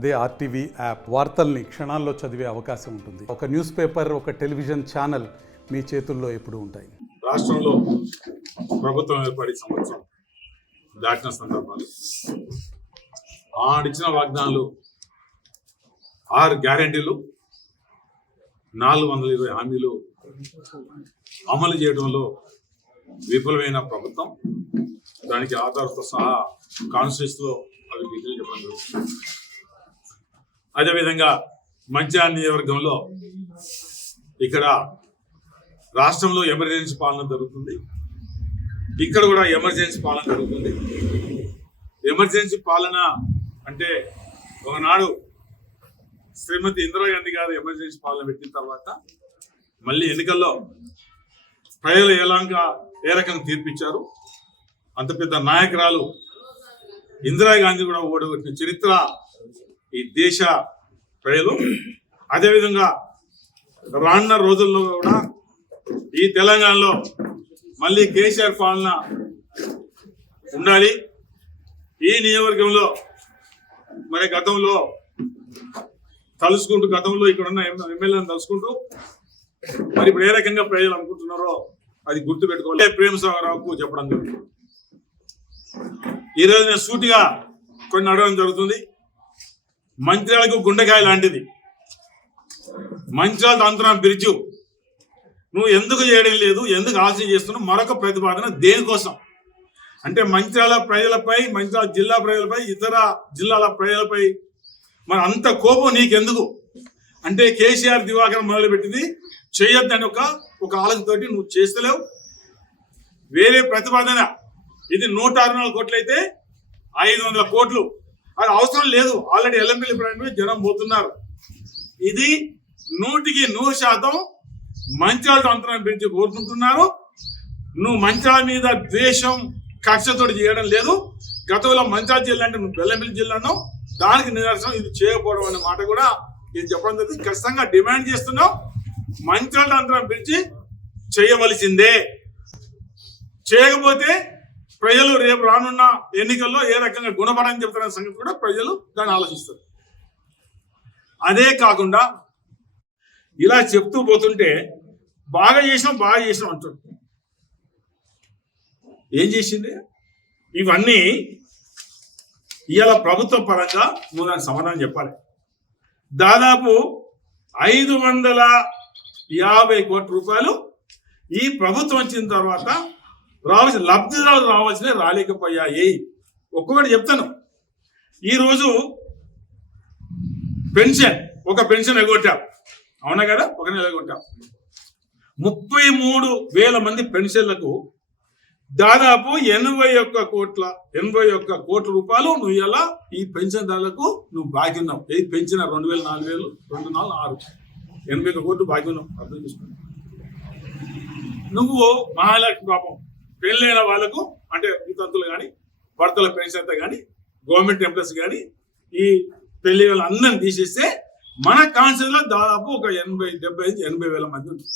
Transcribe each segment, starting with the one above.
అదే RTV app వార్తల్ని క్షణాల్లో చదివే అవకాశం ఉంటుంది. ఒక న్యూస్ పేపర్, ఒక టెలివిజన్ ఛానల్ మీ చేతుల్లో ఎప్పుడూ ఉంటాయి. రాష్ట్రంలో ప్రభుత్వం ఏర్పడి సంవత్సరం దాటిన సందర్భాలు, ఆడిచ్చిన వాగ్దానాలు 6 గ్యారెంటీలు, 420 హామీలు అమలు చేయడంలో విఫలమైన ప్రభుత్వం. దానికి ఆధారంతో సహా కాన్స్టిట్యూన్సీలో అవి డీటెయిల్ చెప్పడం జరుగుతుంది. అదేవిధంగా మంచిర్యాల నియోజకవర్గంలో ఇక్కడ రాష్ట్రంలో ఎమర్జెన్సీ పాలన జరుగుతుంది, ఇక్కడ కూడా ఎమర్జెన్సీ పాలన జరుగుతుంది. ఎమర్జెన్సీ పాలన అంటే ఒకనాడు శ్రీమతి ఇందిరాగాంధీ గారు ఎమర్జెన్సీ పాలన పెట్టిన తర్వాత మళ్ళీ ఎన్నికల్లో ప్రజలు ఏ రకంగా తీర్పిచ్చారు. అంత పెద్ద నాయకురాలు ఇందిరాగాంధీ కూడా ఓడగొట్టిన చరిత్ర ఈ దేశ ప్రజలు. అదేవిధంగా రానున్న రోజుల్లో కూడా ఈ తెలంగాణలో మళ్ళీ కేసీఆర్ పాలన ఉండాలి. ఈ నియోజకవర్గంలో మరి గతంలో ఇక్కడ ఉన్న ఎమ్మెల్యేలను తలుసుకుంటూ మరి ఇప్పుడు ఏ రకంగా ప్రజలు అనుకుంటున్నారో అది గుర్తు పెట్టుకోవాలి. ప్రేమసాగరరావుకు చెప్పడం జరుగుతుంది. ఈరోజు నేను సూటిగా కొన్ని అడగడం జరుగుతుంది. మంచిర్యాలకు గుండెకాయ లాంటిది మంచిర్యాల తంత్రం బ్రిడ్జు నువ్వు ఎందుకు చేయడం లేదు, ఎందుకు ఆలోచన చేస్తున్నావు? మరొక ప్రతిపాదన దేనికోసం అంటే మంచిర్యాల ప్రజలపై, మంచిర్యాల జిల్లా ప్రజలపై, ఇతర జిల్లాల ప్రజలపై మరి అంత కోపం నీకెందుకు అంటే కేసీఆర్ దివాకరం మొదలుపెట్టింది చేయొద్దని ఒక ఆలోచనతోటి నువ్వు చేస్తలేవు. వేరే ప్రతిపాదన ఇది 164 కోట్లు అయితే 500 కోట్లు అది అవసరం లేదు. ఆల్రెడీ ఎల్లంపల్లి ప్రాంతంలో జనం పోతున్నారు. ఇది 100% మంచిర్యాల తంత్రం పెంచి కోరుకుంటున్నారు. నువ్వు మంచిర్యాల మీద ద్వేషం, కక్షతో చేయడం లేదు. గతంలో మంచిర్యాల జిల్లా అంటే నువ్వు బెల్లంపల్లి జిల్లాను, దానికి నిదర్శనం ఇది చేయకపోవడం అనే మాట కూడా ఇది చెప్పడం జరిగింది. ఖచ్చితంగా డిమాండ్ చేస్తున్నావు. మంచిర్యాల తంత్రం పెంచి చేయవలసిందే. చేయకపోతే ప్రజలు రేపు రానున్న ఎన్నికల్లో ఏ రకంగా గుణపడని చెప్తున్న సంగతి కూడా ప్రజలు దాన్ని ఆలోచిస్తారు. అదే కాకుండా ఇలా చెప్తూ పోతుంటే బాగా చేసినాం అంటారు. ఏం చేసింది? ఇవన్నీ ఇవాళ ప్రభుత్వ పరంగా నువ్వు దానికి సమాధానం చెప్పాలి. దాదాపు 550 కోట్ల రూపాయలు ఈ ప్రభుత్వం వచ్చిన తర్వాత రావాల్సిన లబ్ధిదారులు రావాల్సినవి రాలేకపోయాయి. ఒక్కొక్కటి చెప్తాను. ఈరోజు ఒక పెన్షన్ ఎగొట్టాం, అవునా కదా? ఒక నెల ఎగొట్టాం. 33,000 మంది పెన్షన్లకు దాదాపు 81 కోట్ల రూపాయలు నువ్వు ఇలా ఈ పెన్షన్దారులకు నువ్వు బాకీ ఉన్నావు. ఏది పెంచిన 2,000, 4,000, 2, 4, 6, 81 కోట్లు బాకీ ఉన్నావు. అర్థం చేసుకోండి. నువ్వు మహాలక్ష్మి పాపం పెళ్ళైన వాళ్ళకు అంటే వితంతులు కానీ, భర్తల పెన్షన్ కానీ, గవర్నమెంట్ ఎంప్లాయీస్ కానీ ఈ పెళ్లి వాళ్ళ అందరిని తీసేస్తే మన కాన్స్టిట్యూన్సీలో దాదాపు ఒక 80,000 మంది ఉంటారు.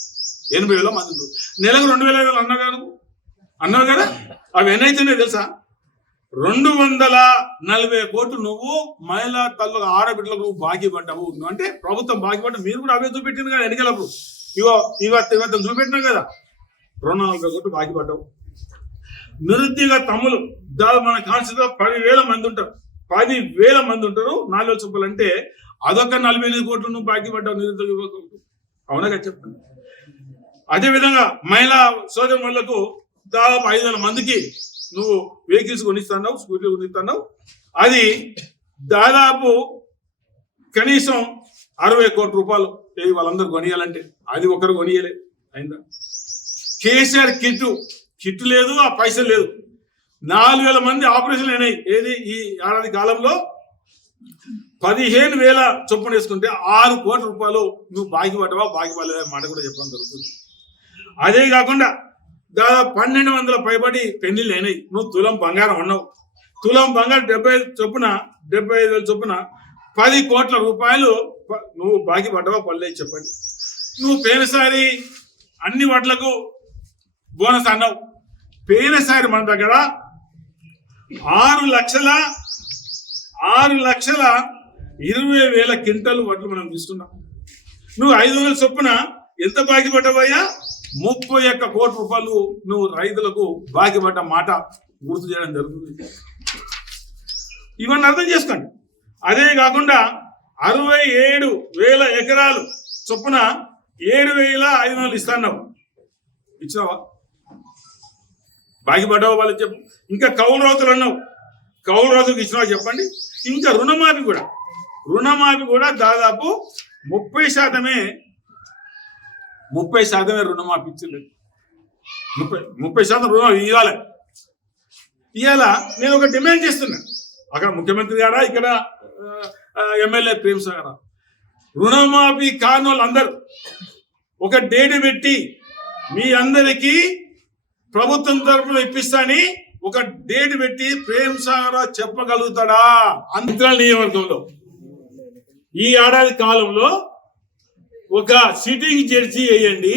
80,000 మంది ఉంటారు. నెలకు 2,000 అన్నావు కదా? అవి ఎన్నైతున్నాయో తెలుసా? 240 కోట్లు నువ్వు మహిళా తల్లులకు, ఆడబిడ్డలకు నువ్వు బాకీ పడ్డావు. అంటే ప్రభుత్వం బాకీ పడ్డా. మీరు కూడా అవే చూపెట్టింది కదా ఎన్నికలప్పుడు. ఇవత్తం చూపెట్టినావు కదా. 240 కోట్లు బాకీ పడ్డావు. నిరుద్యోగ తమ్ములు దాదాపు మన కాన్స్టిట్యూన్సీలో 10,000 మంది ఉంటారు. 10,000 మంది ఉంటారు. 4 చూపాలు అంటే అదొక 48 కోట్లు నువ్వు బాకీ పడ్డావు నిరుద్యోగ యువకులకు. అవునా కదా? చెప్పండి. అదేవిధంగా మహిళా సోదరులకు దాదాపు 5,000 మందికి నువ్వు వెహికల్స్ కొనిస్తున్నావు, స్కూటీలు కొనిస్తున్నావు. అది దాదాపు కనీసం 60 కోట్ల రూపాయలు వాళ్ళందరూ కొనియాలంటే అది ఒకరు కొనియలే. అయిందా? కేసీఆర్ కిట్ లేదు, ఆ పైసలు లేదు. 4,000 మంది ఆపరేషన్లు అయినాయి. ఏది ఈ ఏడాది కాలంలో 15,000 చొప్పున వేసుకుంటే 6 కోట్ల రూపాయలు నువ్వు బాకీ పడ్డావా, బాకీ పడలేదా మాట కూడా చెప్పడం జరుగుతుంది. అదే కాకుండా దాదాపు 1,200 పైబడి పెళ్లిళ్ళు అయినాయి. నువ్వు తులం బంగారం అన్నావు. తులం బంగారం 75,000 చొప్పున 10 కోట్ల రూపాయలు నువ్వు బాకీ పడ్డావా, పడలేదు చెప్పండి. నువ్వు పోయినసారి అన్ని వాట్లకు బోనస్ అన్నావు. పోయినసారి మన దగ్గర 6,00,00,000 20,000 క్వింటాలు వడ్లు మనం తీసుకున్నాం. నువ్వు 500 చొప్పున ఎంత బాకీ పడ్డావయ్యా? 31 కోట్ల రూపాయలు నువ్వు రైతులకు బాకీ పడ్డ మాట గుర్తు చేయడం జరుగుతుంది. ఇవన్నీ అర్థం చేసుకోండి. అదే కాకుండా 67,000 ఎకరాలు చొప్పున 7,500 ఇస్తున్నావు. ఇచ్చినావా? బాకీ పడ్డావా? వాళ్ళు చెప్పు. ఇంకా కౌలు రైతులు అన్నావు, కౌలు రైతులకు ఇచ్చినావా చెప్పండి. ఇంకా రుణమాఫీ కూడా దాదాపు 30% రుణమాఫీ ఇచ్చలేదు. 30% రుణమాఫీ ఇవ్వాలి. ఇవాళ నేను ఒక డిమాండ్ చేస్తున్నా, అక్కడ ముఖ్యమంత్రి గారా, ఇక్కడ ఎమ్మెల్యే ప్రేమ్ సాగరా, రుణమాఫీ కాని వాళ్ళందరూ ఒక డేట్ పెట్టి మీ అందరికీ ప్రభుత్వం తరఫున ఇప్పిస్తాని ఒక డేట్ పెట్టి ప్రేమ్ సాగరా చెప్పగలుగుతాడా? అంతరాల నియోజకవర్గంలో ఈ ఏడాది కాలంలో ఒక సిట్టింగ్ జడ్జి వేయండి,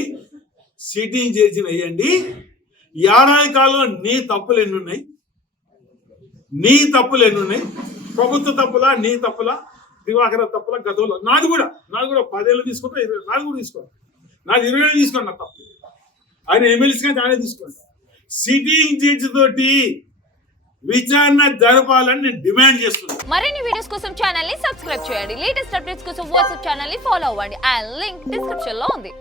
ఈ ఏడాది కాలంలో నీ తప్పులు ఎన్ని ఉన్నాయి? ప్రభుత్వ తప్పులా, నీ తప్పులా, దివాకర తప్పులా, గతంలో నాది కూడా 10 ఏళ్ళు తీసుకుంటా, 20 నాది కూడా తీసుకోండి, నాది 20 ఏళ్ళు తీసుకోండి. నా తప్పు ఆయన ఎమ్మెల్యేస్ కానీ ఆయన తీసుకోండి. సిట్టింగ్ జడ్జి తోటి విచారణ జరపాలని నేను డిమాండ్ చేస్తున్నాను. మరిన్ని వీడియోస్ కోసం ఛానల్ ని సబ్స్క్రైబ్ చేయండి. లేటెస్ట్ అప్డేట్స్ కోసం వాట్సాప్ ఛానల్ ని ఫాలో అవ్వండి. ఆ లింక్ డిస్క్రిప్షన్ లో ఉంది.